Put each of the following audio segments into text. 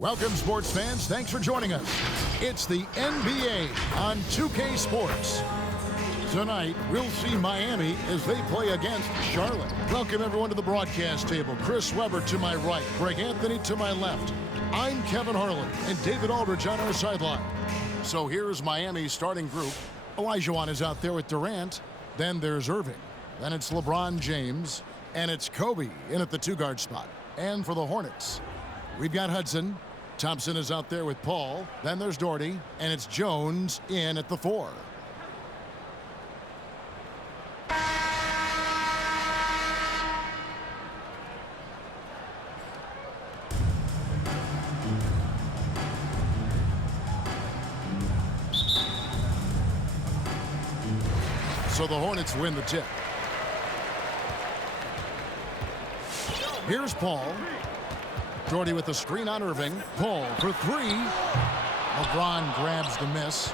Welcome, sports fans. Thanks for joining us. It's the NBA on 2K Sports. Tonight, we'll see Miami as they play against Charlotte. Welcome, everyone, to the broadcast table. Chris Webber to my right, Greg Anthony to my left. I'm Kevin Harlan, and David Aldridge on our sideline. So here's Miami's starting group. Olajuwon is out there with Durant. Then there's Irving. Then it's LeBron James. And it's Kobe in at the two-guard spot. And for the Hornets, we've got Hudson. Thompson is out there with Paul. Then there's Doherty. And it's Jones in at the 4. So the Hornets win the tip. Here's Paul. Doherty with the screen on Irving. Paul for 3. LeBron grabs the miss.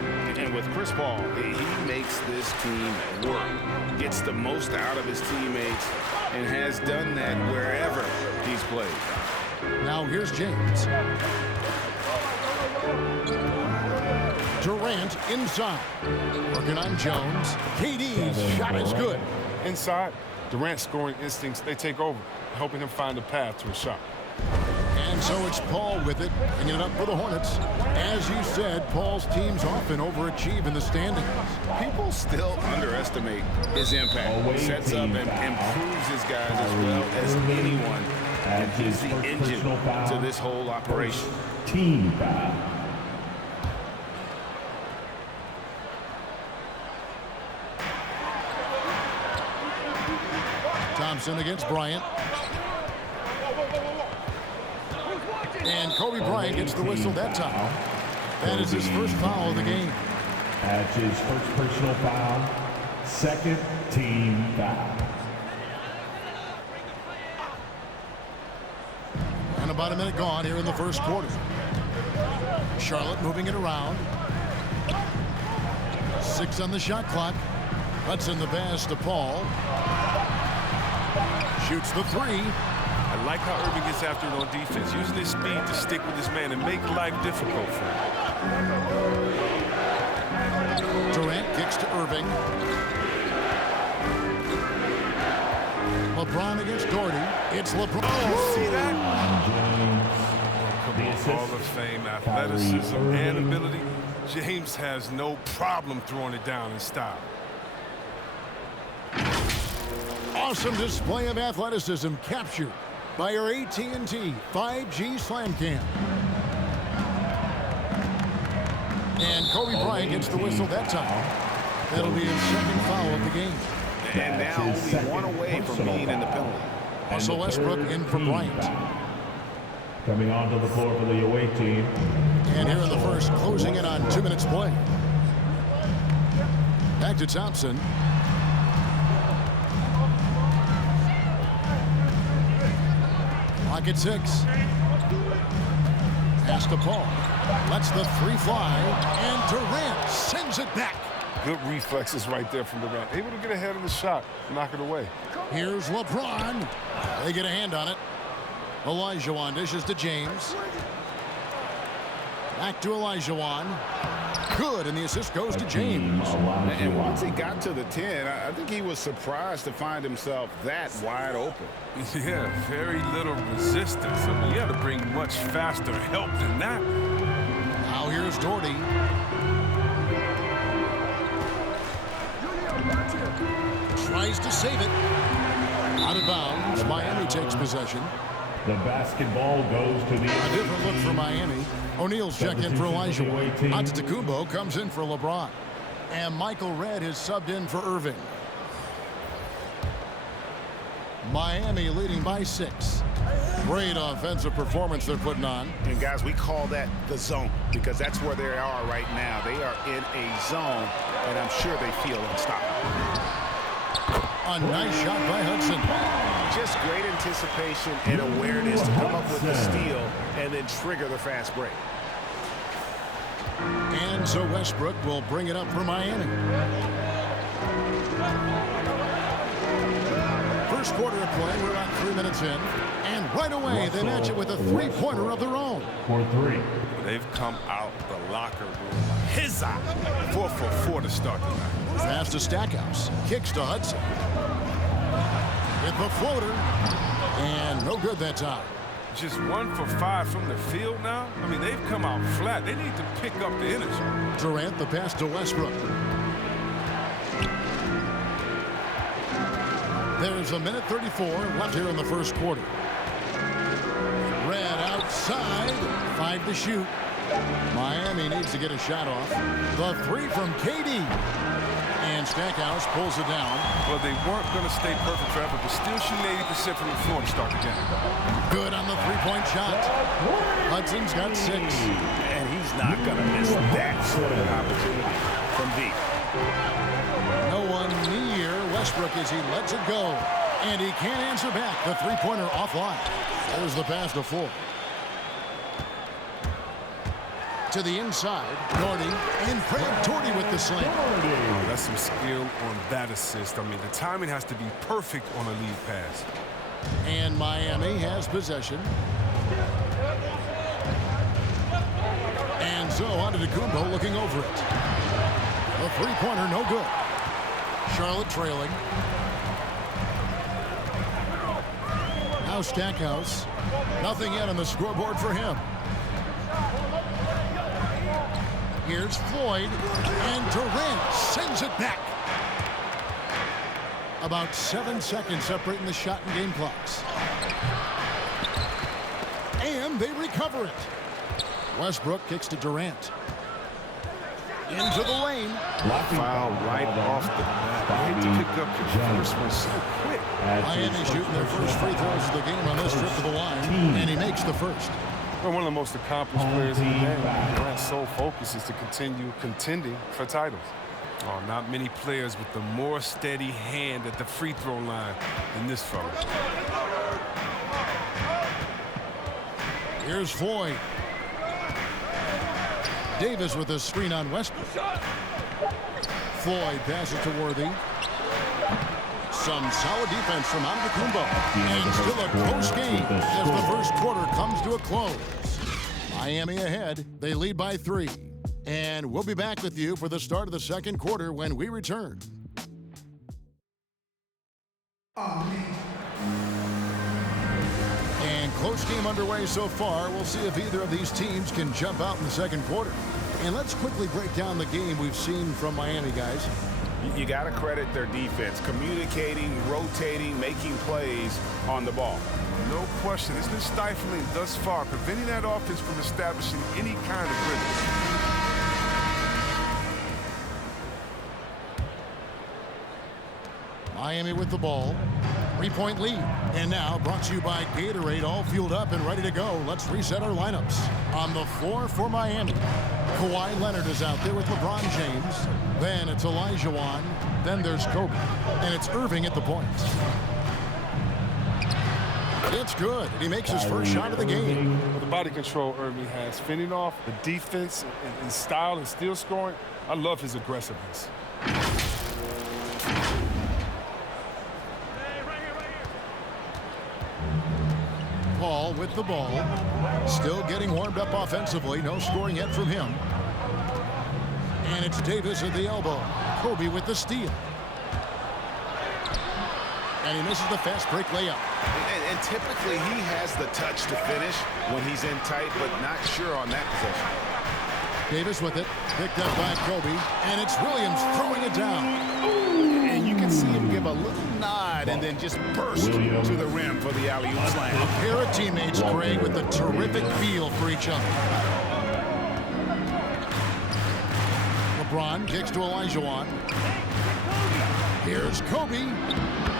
And with Chris Paul, he makes this team work. Gets the most out of his teammates and has done that wherever he's played. Now here's James. Durant inside. Working on Jones. KD's shot is good. Inside, Durant's scoring instincts, they take over, helping him find a path to a shot. And so it's Paul with it, bringing it up for the Hornets. As you said, Paul's teams often overachieve in the standings. People still underestimate his impact. Sets up and improves his guys as well as anyone. And he's the engine to this whole operation. Team foul. Thompson against Bryant. And Kobe Bryant gets the whistle that time. That is his first foul of the game. That's his first personal foul. Second team foul. And about a minute gone here in the first quarter. Charlotte moving it around. 6 on the shot clock. Hudson the pass to Paul. Shoots the 3. I like how Irving gets after it on defense. Using his speed to stick with his man and make life difficult for him. Durant kicks to Irving. LeBron against Doherty. It's LeBron. Oh, see that? Come on, Hall of Fame, athleticism and ability. James has no problem throwing it down in style. Awesome display of athleticism captured by our AT&T 5G Slam Cam. And Kobe Bryant gets the whistle that time. That'll be his second foul of the game. And now only one away from being in the penalty. Russell Westbrook in for Bryant. Coming onto the floor for the away team. And here in the first, closing in on 2 minutes play. Back to Thompson. Clock at 6. Pass to Paul. Lets the 3 fly. And Durant sends it back. Good reflexes right there from Durant. Able to get ahead of the shot, knock it away. Here's LeBron. They get a hand on it. Olajuwon dishes to James. Back to Olajuwon. Good, and the assist goes to James. And once he got to the 10, I think he was surprised to find himself that wide open. Yeah, very little resistance. I mean, you had to bring much faster help than that. Now here's Doherty. Tries to save it. Out of bounds. Miami takes possession. The basketball goes to the... A different look for Miami. O'Neal's check in for Olajuwon. Antetokounmpo comes in for LeBron. And Michael Redd is subbed in for Irving. Miami leading by 6. Great offensive performance they're putting on. And guys, we call that the zone because that's where they are right now. They are in a zone, and I'm sure they feel unstoppable. A nice shot by Hudson. Just great anticipation and awareness to come up with the steal and then trigger the fast break. And so Westbrook will bring it up for Miami. first quarter of play. We're about 3 minutes in. And right away, they match it with a three-pointer of their own. For three. They've come out the locker room. His eye. 4 for 4 to start the night. Pass to Stackhouse. Kicks to Hudson. With the floater. And no good that time. Just 1 for 5 from the field now? I mean, they've come out flat. They need to pick up the energy. Durant, the pass to Westbrook. There's 1:34 left here in the first quarter. Red outside. 5 to shoot. Miami needs to get a shot off. The three from KD. And Stackhouse pulls it down. Well, they weren't going to stay perfect forever, but still shooting 80% from the floor to start the game. Good on the three-point shot. Hudson's got 6. And he's not going to miss that sort of opportunity from deep. No one near Westbrook as he lets it go. And he can't answer back. The three-pointer offline. There's the pass to Ford. To the inside, Doherty, and Craig Doherty with the slam. Oh, that's some skill on that assist. I mean, the timing has to be perfect on a lead pass. And Miami has possession. And so Antetokounmpo looking over it. The three-pointer, no good. Charlotte trailing. Now Stackhouse. Nothing yet on the scoreboard for him. Here's Floyd, and Durant sends it back. About 7 seconds separating the shot and game clocks. And they recover it. Westbrook kicks to Durant. Into the lane. Foul right off the bat. Need to pick up your first one so quick. Miami shooting their first free throws of the game on this trip to the line, and he makes the first. Well, one of the most accomplished players in the game. Durant's sole focus is to continue contending for titles. Oh, not many players with the more steady hand at the free throw line than this fella. Here's Floyd. Davis with a screen on Westbrook. Floyd passes to Worthy. Some solid defense from Antetokounmpo. And still a close game as the first quarter comes to a close. Miami ahead. They lead by 3. And we'll be back with you for the start of the second quarter when we return. And close game underway so far. We'll see if either of these teams can jump out in the second quarter. And let's quickly break down the game we've seen from Miami, guys. You got to credit their defense, communicating, rotating, making plays on the ball. No question. It's been stifling thus far, preventing that offense from establishing any kind of rhythm. Miami with the ball. 3-point lead. And now brought to you by Gatorade, all fueled up and ready to go. Let's reset our lineups. On the floor for Miami, Kawhi Leonard is out there with LeBron James. Then it's Olajuwon. Then there's Kobe. And it's Irving at the point. It's good. And he makes his first shot of the game. With the body control Irving has, fending off the defense and style and still scoring, I love his aggressiveness. Paul with the ball. Still getting warmed up offensively. No scoring yet from him. And it's Davis at the elbow. Kobe with the steal. And he misses the fast break layup. And typically he has the touch to finish when he's in tight, but not sure on that possession. Davis with it. Picked up by Kobe. And it's Williams throwing it down. And you can see him give a little nod and then just burst to the rim for the alley-oop slam. A pair of teammates, Greg, with a terrific feel for each other. LeBron kicks to Olajuwon. Here's Kobe.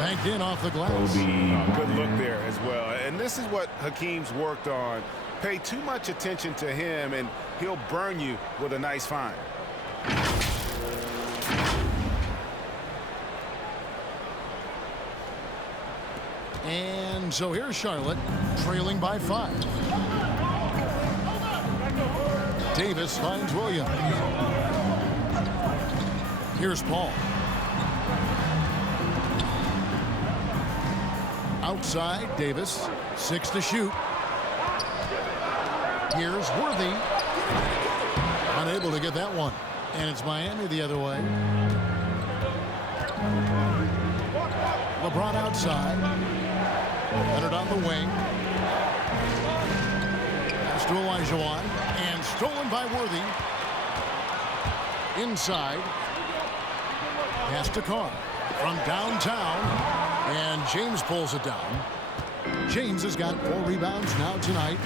Banked in off the glass. Good look there as well. And this is what Hakeem's worked on. Pay too much attention to him, and he'll burn you with a nice find. And so here's Charlotte, trailing by 5. Davis finds Williams. Here's Paul. Outside, Davis. 6 to shoot. Here's Worthy. Unable to get that one. And it's Miami the other way. LeBron outside. Leonard on the wing. Pass to Olajuwon. And stolen by Worthy. Inside. Pass to Carr. From downtown. And James pulls it down. James has got 4 rebounds now tonight.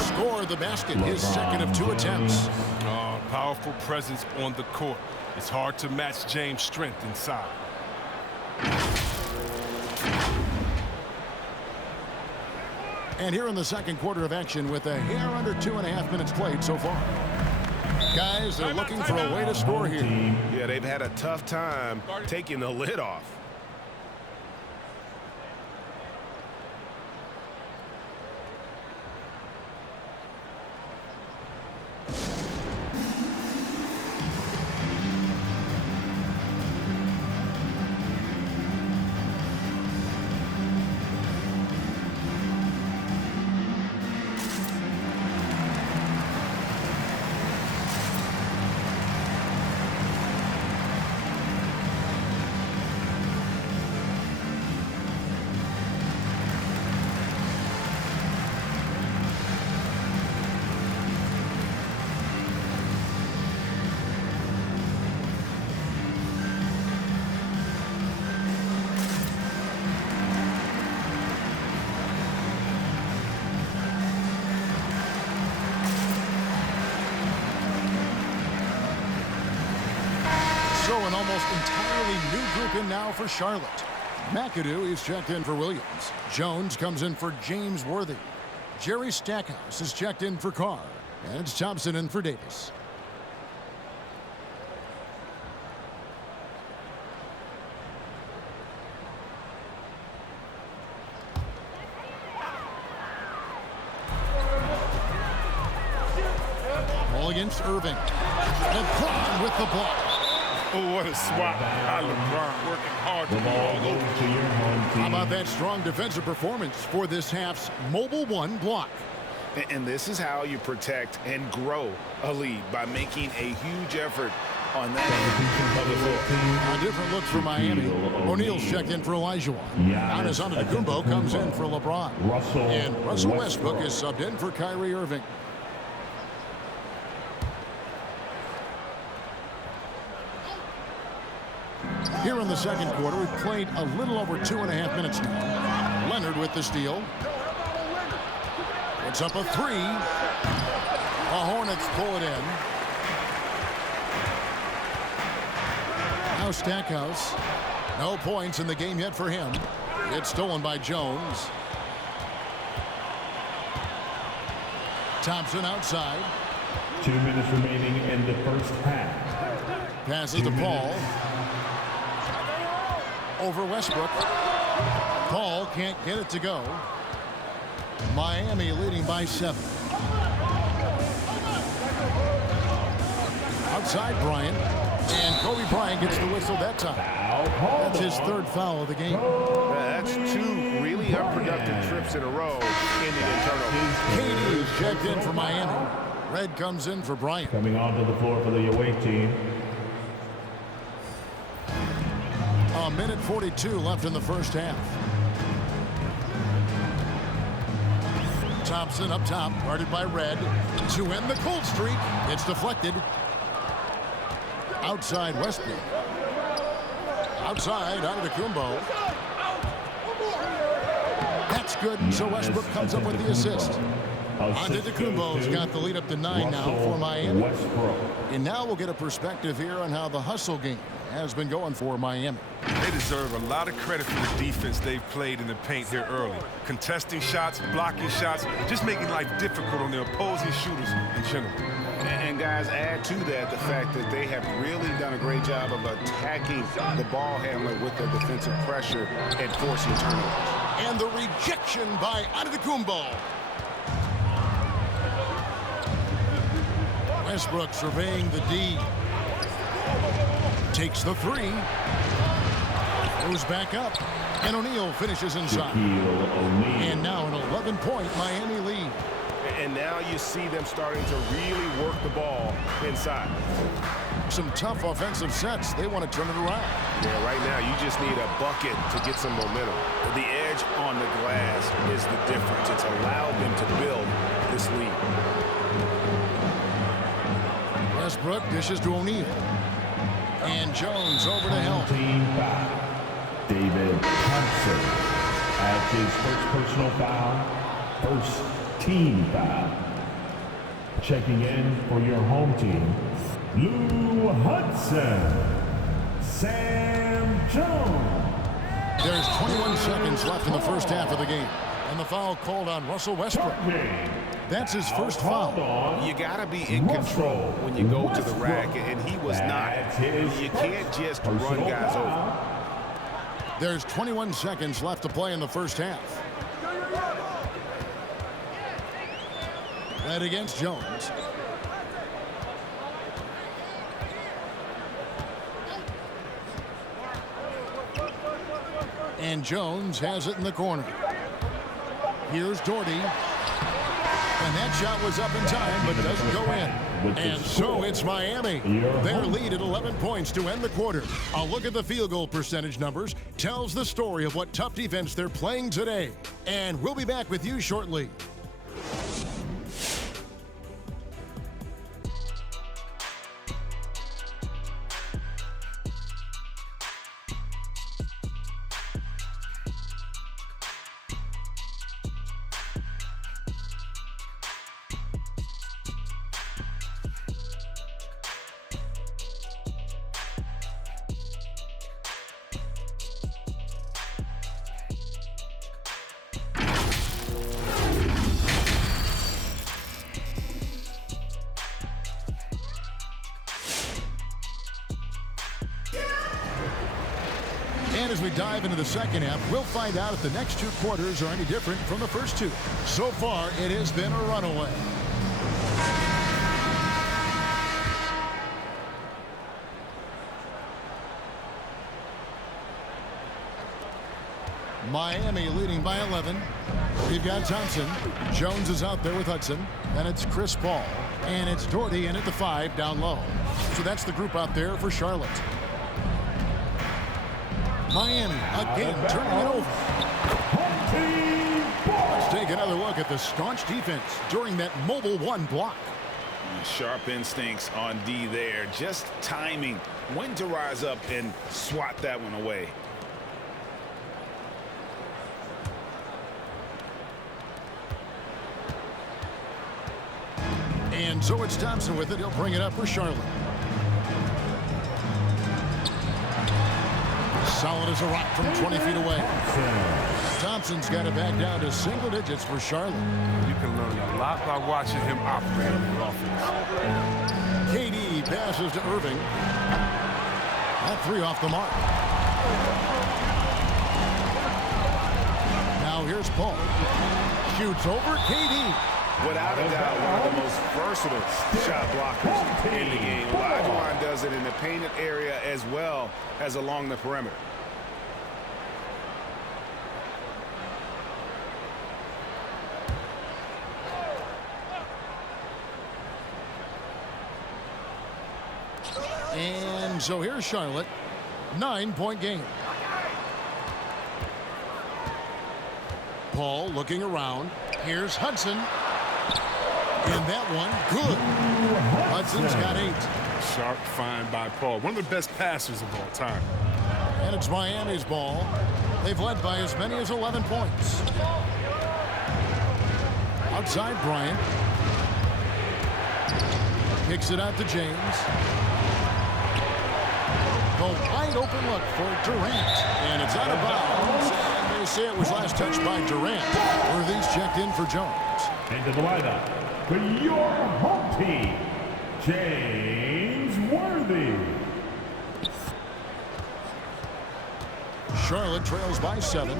Score the basket, his second of 2 attempts. Powerful presence on the court. It's hard to match James' strength inside. And here in the second quarter of action with a hair under 2.5 minutes played so far. Guys, they're looking for a way to score here. Yeah, they've had a tough time taking the lid off. So an almost entirely new group in now for Charlotte. McAdoo is checked in for Williams. Jones comes in for James Worthy. Jerry Stackhouse is checked in for Carr. And it's Thompson in for Davis. Ball against Irving. LeBron with the block. Oh, what a swat. LeBron working hard to The ball ball goes over. to your home How team. about that strong defensive performance for this half's Mobile One block? And this is how you protect and grow a lead, by making a huge effort on that end of the floor. A different look for Miami. O'Neal's checked in for Olajuwon. Giannis Antetokounmpo comes in for LeBron. And Russell Westbrook is subbed in for Kyrie Irving. Here in the second quarter, we've played a little over 2.5 minutes now. Leonard with the steal. It's up a 3. The Hornets pull it in. Now Stackhouse. No points in the game yet for him. It's stolen by Jones. Thompson outside. 2 minutes remaining in the first half. Passes to Paul. Over Westbrook. Paul can't get it to go. Miami leading by 7. Outside Bryant. And Kobe Bryant gets the whistle that time. That's his 3rd foul of the game. That's 2 really unproductive trips in a row, ending in turnovers. KD is checked in for Miami. Red comes in for Bryant. Coming onto the floor for the away team. A minute 42 left in the first half. Thompson up top, guarded by Red. To end the cold streak. It's deflected. Outside Westbrook. Outside Antetokounmpo. That's good. So Westbrook comes up with the assist. Antetokounmpo's got the lead up to 9 now for Miami. And now we'll get a perspective here on how the hustle game has been going for Miami. They deserve a lot of credit for the defense they've played in the paint here early. Contesting shots, blocking shots, just making life difficult on the opposing shooters in general. And guys, add to that the fact that they have really done a great job of attacking the ball handler with their defensive pressure and forcing turnovers. And the rejection by Antetokounmpo. Westbrook surveying the D. Takes the three. Goes back up. And O'Neal finishes inside. And now an 11-point Miami lead. And now you see them starting to really work the ball inside. Some tough offensive sets. They want to turn it around. Yeah, right now you just need a bucket to get some momentum. The edge on the glass is the difference. It's allowed them to build this lead. Westbrook dishes to O'Neal. And Jones over to help. Team foul. David Thompson adds his first personal foul. First team foul. Checking in for your home team, Lou Hudson. Sam Jones. There's 21 seconds left in the first half of the game. And the foul called on Russell Westbrook. That's his first foul. You got to be in control when you go to the rack, and he was not. You can't just run guys over. There's 21 seconds left to play in the first half. Led against Jones. And Jones has it in the corner. Here's Doherty. And that shot was up in time, but doesn't go in. And so it's Miami. Their lead at 11 points to end the quarter. A look at the field goal percentage numbers tells the story of what tough defense they're playing today. And we'll be back with you shortly. And as we dive into the second half, we'll find out if the next two quarters are any different from the first two. So far, it has been a runaway. Miami leading by 11. We've got Thompson. Jones is out there with Hudson. Then it's Chris Paul. And it's Doherty in at the 5 down low. So that's the group out there for Charlotte. Miami again turning it over. Let's take another look at the staunch defense during that mobile 1 block. Sharp instincts on D there. Just timing when to rise up and swat that one away. And so it's Thompson with it. He'll bring it up for Charlotte. Solid as a rock from 20 feet away. Thompson's got it back down to single digits for Charlotte. You can learn a lot by watching him operate on the offense. KD passes to Irving. That 3 off the mark. Now here's Paul. Shoots over KD. Without a doubt, one of the most versatile shot blockers in the game. Olajuwon does it in the painted area as well as along the perimeter. And so here's Charlotte. 9-point game. Paul looking around. Here's Hudson. And that one, good. Hudson's got 8. Sharp find by Paul. One of the best passers of all time. And it's Miami's ball. They've led by as many as 11 points. Outside Bryant. Kicks it out to James. The wide open look for Durant. And it's out of bounds. And they say it was last touched by Durant. Worthy's checked in for Jones. Into the lineup for your home team, James Worthy. Charlotte trails by 7.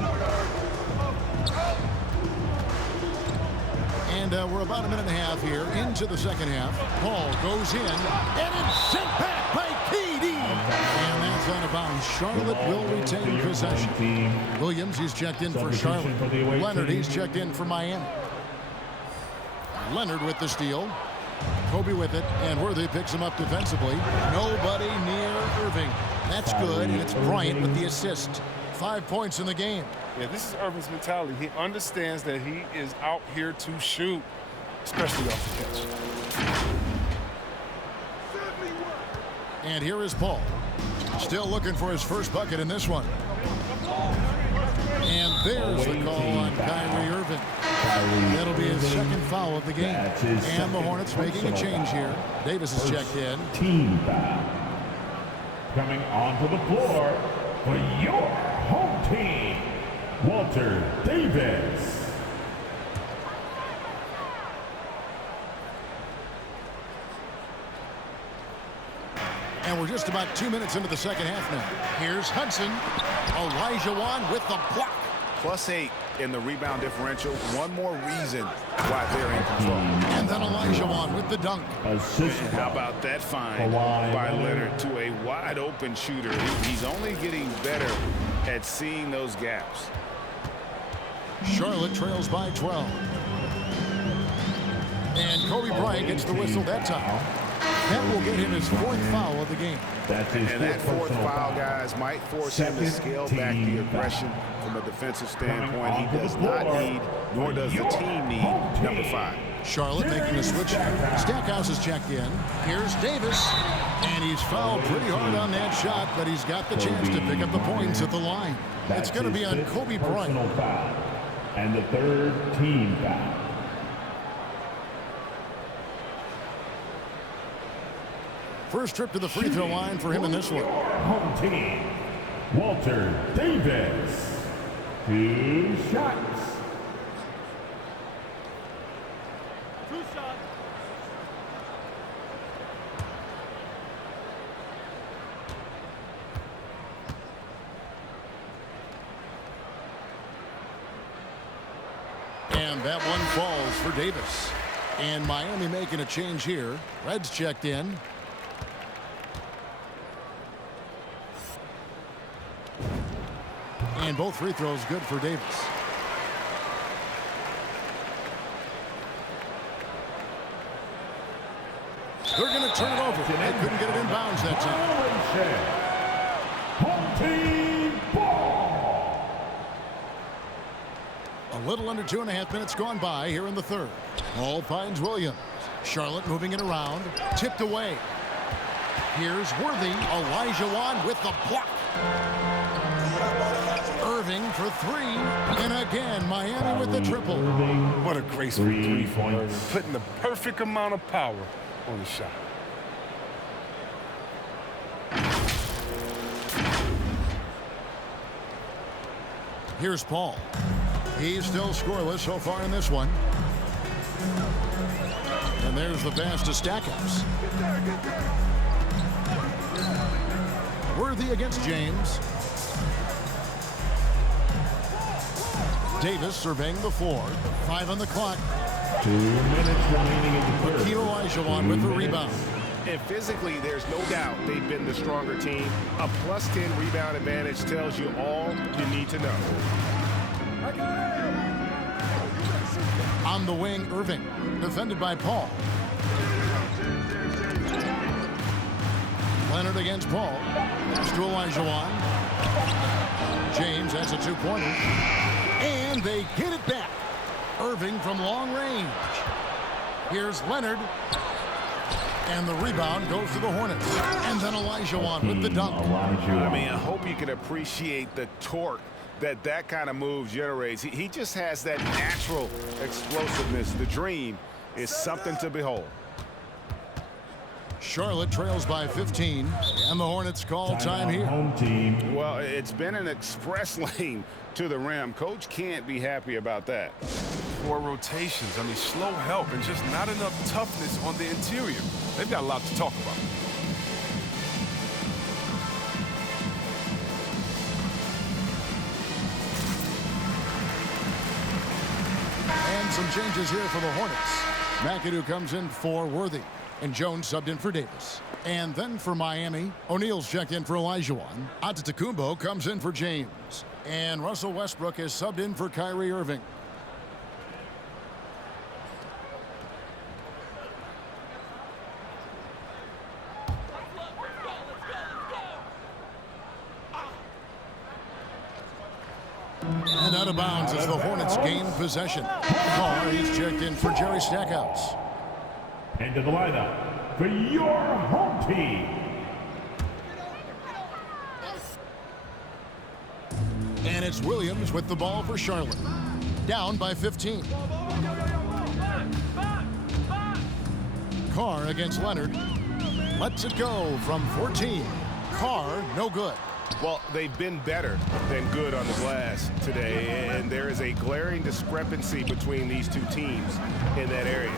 And we're about a minute and a half here into the second half. Paul goes in, and it's sent back by KD. And that's out of bounds. Charlotte will retain possession. Williams, he's checked in for Charlotte. Leonard, he's checked in for Miami. Leonard with the steal. Kobe with it, and Worthy picks him up defensively. Nobody near Irving. That's good, and it's Bryant with the assist. 5 points in the game. Yeah, this is Irving's mentality. He understands that he is out here to shoot, especially off the catch. And here is Paul. Still looking for his first bucket in this one. And there's the call on Kyrie Irving. That'll be his second foul of the game. And the Hornets making a change here. Davis is checked in. Team foul. Coming onto the floor for your home team, Walter Davis. And we're just about 2 minutes into the second half now. Here's Hudson. Olajuwon with the block. +8 in the rebound differential. One more reason why they're in control. And then Olajuwon with the dunk. Assist. And how about that find by Leonard to a wide open shooter? He's only getting better at seeing those gaps. Charlotte trails by 12. And Kobe Bryant gets the whistle that time. That will get him his fourth foul of the game. And that fourth foul, guys, might force him to scale back the aggression from a defensive standpoint. He does not need, nor does the team need, number 5. Charlotte making a switch. Stackhouse is checked in. Here's Davis. And he's fouled pretty hard on that shot, but he's got the chance to pick up the points at the line. It's going to be on Kobe Bryant. And the third team foul. First trip to the free throw line for him in this one. Home team, Walter Davis. 2 shots. 2 shots. And that one falls for Davis. And Miami making a change here. Reds checked in. And both free throws good for Davis. They're going to turn it over. They couldn't get it in bounds that time. Home team ball. A little under 2.5 minutes gone by here in the third. Ball finds Williams. Charlotte moving it around. Tipped away. Here's Worthy. Olajuwon with the block. Irving for 3. And again, Miami with the triple. What a graceful 3 points. Putting the perfect amount of power on the shot. Here's Paul. He's still scoreless so far in this one. And there's the pass to Stackhouse. Worthy against James. Davis surveying the floor. 5 on the clock. 2 minutes remaining in the third. Hakeem Olajuwon with the rebound. And physically, there's no doubt they've been the stronger team. A +10 rebound advantage tells you all you need to know. On the wing, Irving. Defended by Paul. Leonard against Paul. Pass to Olajuwon. James has a 2-pointer. And they get it back. Irving from long range. Here's Leonard. And the rebound goes to the Hornets. And then Olajuwon with the dunk. I mean, I hope you can appreciate the torque that kind of move generates. He just has that natural explosiveness. The dream is something to behold. Charlotte trails by 15, and the Hornets call time here. Home team. Well, it's been an express lane to the rim. Coach can't be happy about that. 4 rotations. I mean, slow help and just not enough toughness on the interior. They've got a lot to talk about. And some changes here for the Hornets. McAdoo comes in for Worthy, and Jones subbed in for Davis. And then for Miami, O'Neal's checked in for Olajuwon. Antetokounmpo comes in for James. And Russell Westbrook is subbed in for Kyrie Irving. And out of bounds as the Hornets gain possession. Carr, he's checked in for Jerry Stackhouse. Into the lineup for your home team. And it's Williams with the ball for Charlotte. Down by 15. Carr against Leonard. Lets it go from 14. Carr, no good. Well, they've been better than good on the glass today, and there is a glaring discrepancy between these two teams in that area.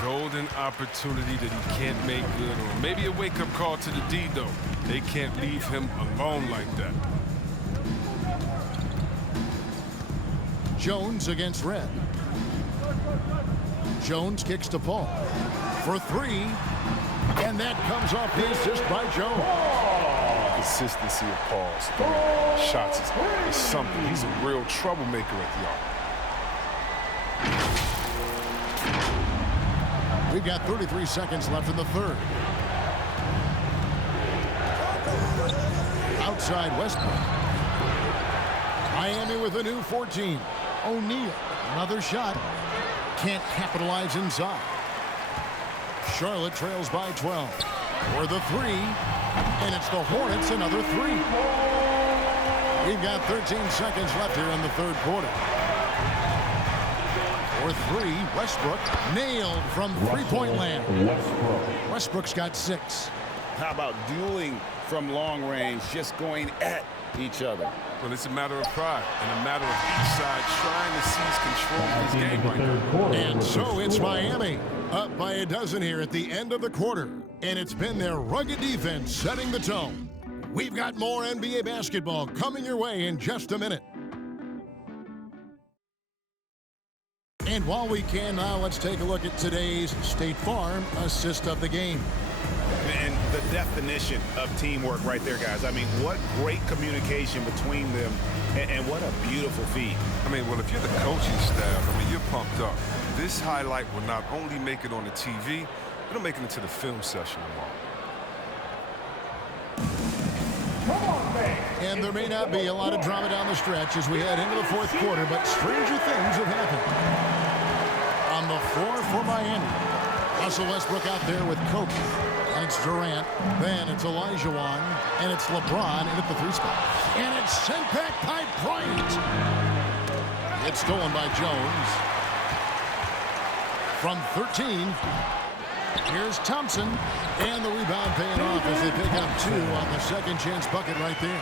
Golden opportunity that he can't make good on. Maybe a wake-up call to the D, though. They can't leave him alone like that. Jones against Red. Jones kicks to Paul for three, and that comes off the assist by Jones. Consistency of Paul's three shots is something. He's a real troublemaker at the arc. We've got 33 seconds left in the third. Outside Westbrook. Miami with a new 14. O'Neal, another shot. Can't capitalize inside. Charlotte trails by 12. For the three, and it's the Hornets, another three. We've got 13 seconds left here in the third quarter. For three, Westbrook nailed from three-point land. Westbrook's got 6. How about dueling from long range, just going at each other? Well, it's a matter of pride and a matter of each side trying to seize control of this game right now. And so it's Miami up by a dozen here at the end of the quarter. And it's been their rugged defense setting the tone. We've got more NBA basketball coming your way in just a minute. And while we can now, let's take a look at today's State Farm assist of the game. And the definition of teamwork right there, guys. I mean, what great communication between them, and what a beautiful feed. I mean, well, if you're the coaching staff, I mean, you're pumped up. This highlight will not only make it on the TV, it'll make it into the film session tomorrow. And there may not be a lot of drama down the stretch as we head into the fourth quarter, but stranger things have happened. On the floor for Miami, Russell Westbrook out there with Kobe. And it's Durant. Then it's Olajuwon. And it's LeBron in at the 3 spot. And it's sent back by Bryant. It's stolen by Jones. From 13, here's Thompson. And the rebound paying off as they pick up 2 on the second chance bucket right there.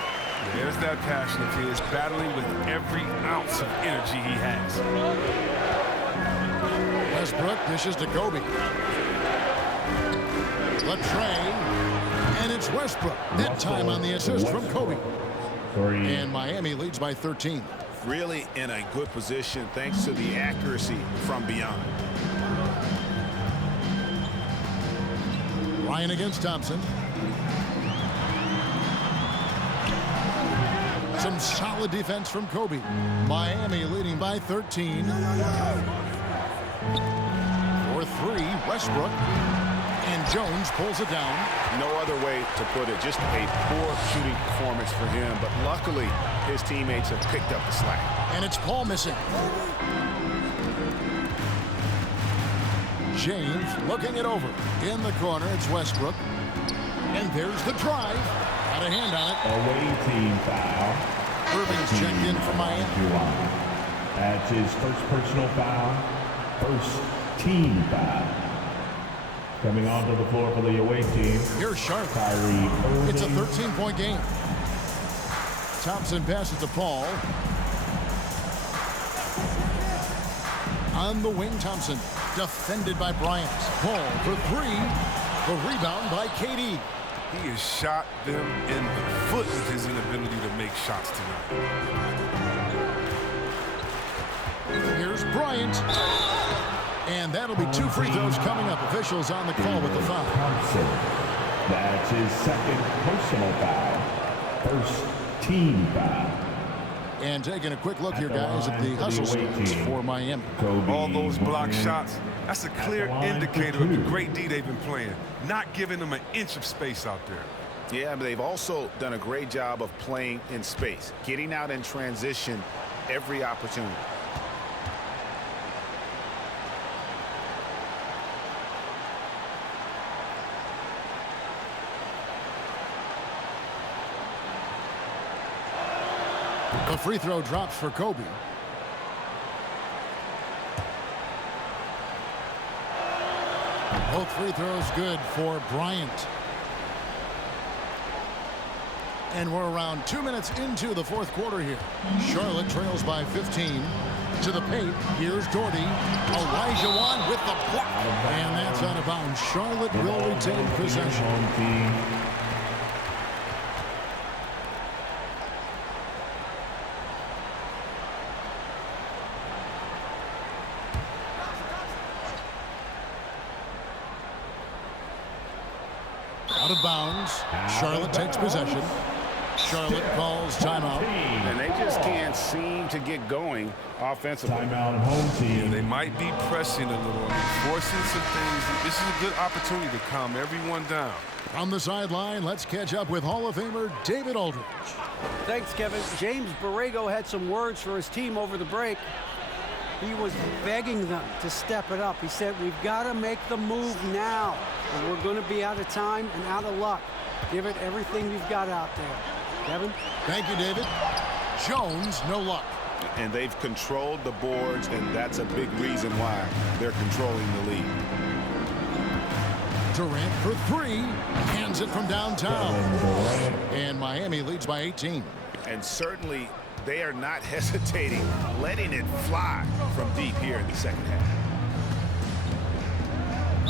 There's that passion of his, battling with every ounce of energy he has. Westbrook dishes to Kobe. Latrey, and it's Westbrook. That time on the assist from Kobe. And Miami leads by 13. Really in a good position thanks to the accuracy from beyond. Ryan against Thompson. Some solid defense from Kobe. Miami leading by 13. For 3, Westbrook. And Jones pulls it down. No other way to put it. Just a poor shooting performance for him. But luckily, his teammates have picked up the slack. And it's Paul missing. James looking it over. In the corner, it's Westbrook. And there's the drive. Got a hand on it. Away team foul. Irving's checked in for Miami. That's his first personal foul. First team foul. Coming onto the floor for the away team. Here's Sharp. Kyrie Irving. It's a 13-point game. Thompson passes to Paul. On the wing, Thompson. Defended by Bryant. Paul for 3. The rebound by KD. He has shot them in the foot with his inability to make shots tonight. Here's Bryant. And that'll be 2 free throws coming up. Officials on the call with the foul. Thompson. That's his second personal foul. First team foul. And taking a quick look here, guys, at the hustle stats for Miami. All those block shots, that's a clear indicator of the great D they've been playing, not giving them an inch of space out there. Yeah, but they've also done a great job of playing in space, getting out in transition every opportunity. The free throw drops for Kobe. Both free throws good for Bryant. And we're around 2 minutes into the fourth quarter here. Charlotte trails by 15. To the paint, here's Doherty. Olajuwon with the block. And that's out of bounds. Charlotte will retain possession. Out of bounds. Charlotte takes possession. Charlotte calls timeout. And they just can't seem to get going offensively. Timeout home team. They might be pressing a little, forcing some things. This is a good opportunity to calm everyone down. From the sideline, let's catch up with Hall of Famer David Aldridge. Thanks, Kevin. James Borrego had some words for his team over the break. He was begging them to step it up. He said, we've got to make the move now, or we're going to be out of time and out of luck. Give it everything you've got out there. Kevin? Thank you, David. Jones, no luck. And they've controlled the boards, and that's a big reason why they're controlling the lead. Durant for three. Hands it from downtown. And Miami leads by 18. And certainly they are not hesitating, letting it fly from deep here in the second half.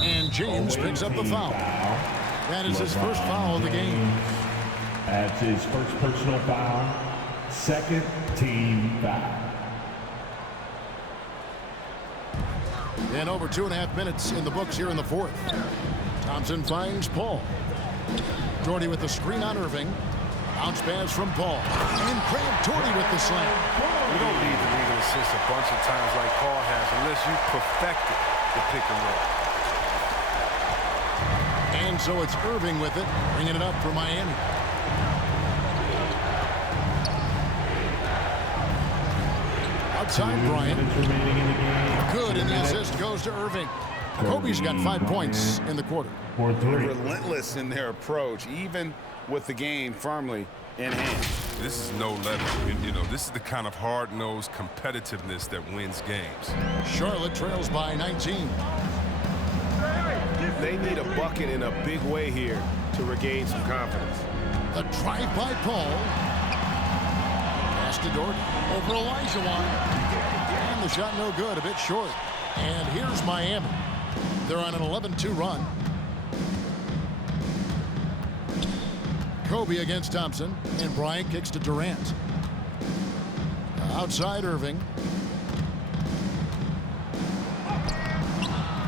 And James picks up the foul. That is his first foul of the game. That's his first personal foul. Second team foul. And over 2.5 minutes in the books here in the fourth. Thompson finds Paul. Doherty with the screen on Irving. Bounce pass from Paul. And Craig Doherty with the slam. You don't need to read an assist a bunch of times like Paul has unless you perfected the pick and roll. And so it's Irving with it, bringing it up for Miami. Outside Bryant. Good, and the assist goes to Irving. Kobe's got 5 points in the quarter. Relentless in their approach, even with the game firmly in hand. This is no level. You know, this is the kind of hard-nosed competitiveness that wins games. Charlotte trails by 19. They need a bucket in a big way here to regain some confidence. The drive by Paul. Pass to Doherty. Over Olajuwon. And the shot no good, a bit short. And here's Miami. They're on an 11-2 run. Kobe against Thompson. And Bryant kicks to Durant. Outside Irving.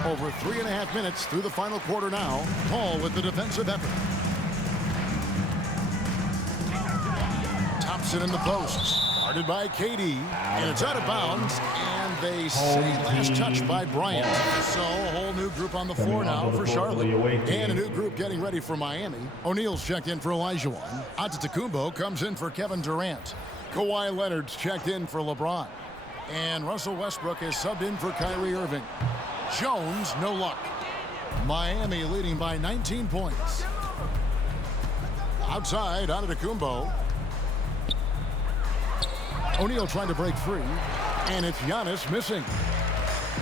Over 3.5 minutes through the final quarter now. Paul with the defensive effort. Thompson in the post. Guarded by KD. And it's out of bounds. And they say last touch by Bryant. So a whole new group on the floor now for Charlotte. And a new group getting ready for Miami. O'Neal's checked in for Olajuwon. Antetokounmpo comes in for Kevin Durant. Kawhi Leonard's checked in for LeBron. And Russell Westbrook is subbed in for Kyrie Irving. Jones, no luck. Miami leading by 19 points. Outside, Antetokounmpo. O'Neal trying to break free. And it's Giannis missing.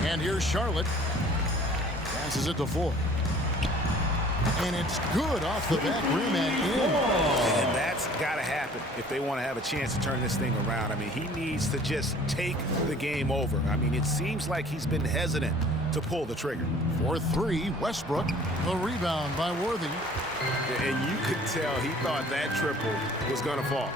And here's Charlotte. Passes it to Floyd. And it's good off the back rim and in. And that's got to happen if they want to have a chance to turn this thing around. I mean, he needs to just take the game over. I mean, it seems like he's been hesitant to pull the trigger. For three, Westbrook. The rebound by Worthy. And you could tell he thought that triple was going to fall.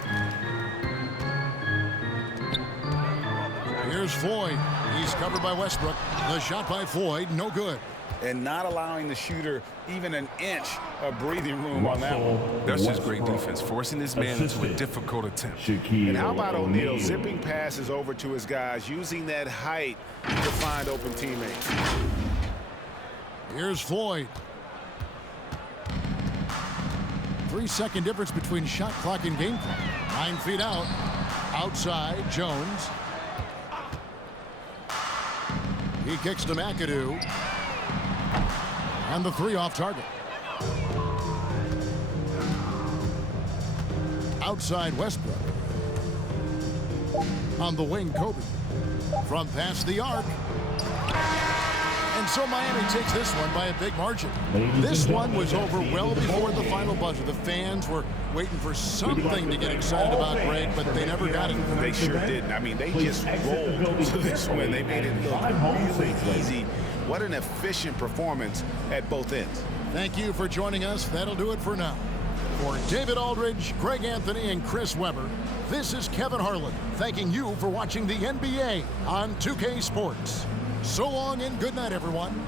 Here's Floyd. He's covered by Westbrook. The shot by Floyd, no good. and not allowing the shooter even an inch of breathing room on that one. That's just great defense, forcing this man into a difficult attempt. And how about O'Neal zipping passes over to his guys, using that height to find open teammates. Here's Floyd. 3-second difference between shot clock and game clock. 9 feet out. Outside, Jones. He kicks to McAdoo. And the 3 off target. Outside Westbrook. On the wing, Kobe. From past the arc. And so Miami takes this one by a big margin. This one was over well before the final buzzer. The fans were waiting for something to get excited about, Greg, but they never got it. They sure didn't. I mean, they just rolled to this win. They made it look really easy. What an efficient performance at both ends. Thank you for joining us. That'll do it for now. For David Aldridge, Greg Anthony, and Chris Webber, this is Kevin Harlan thanking you for watching the NBA on 2K Sports. So long and good night, everyone.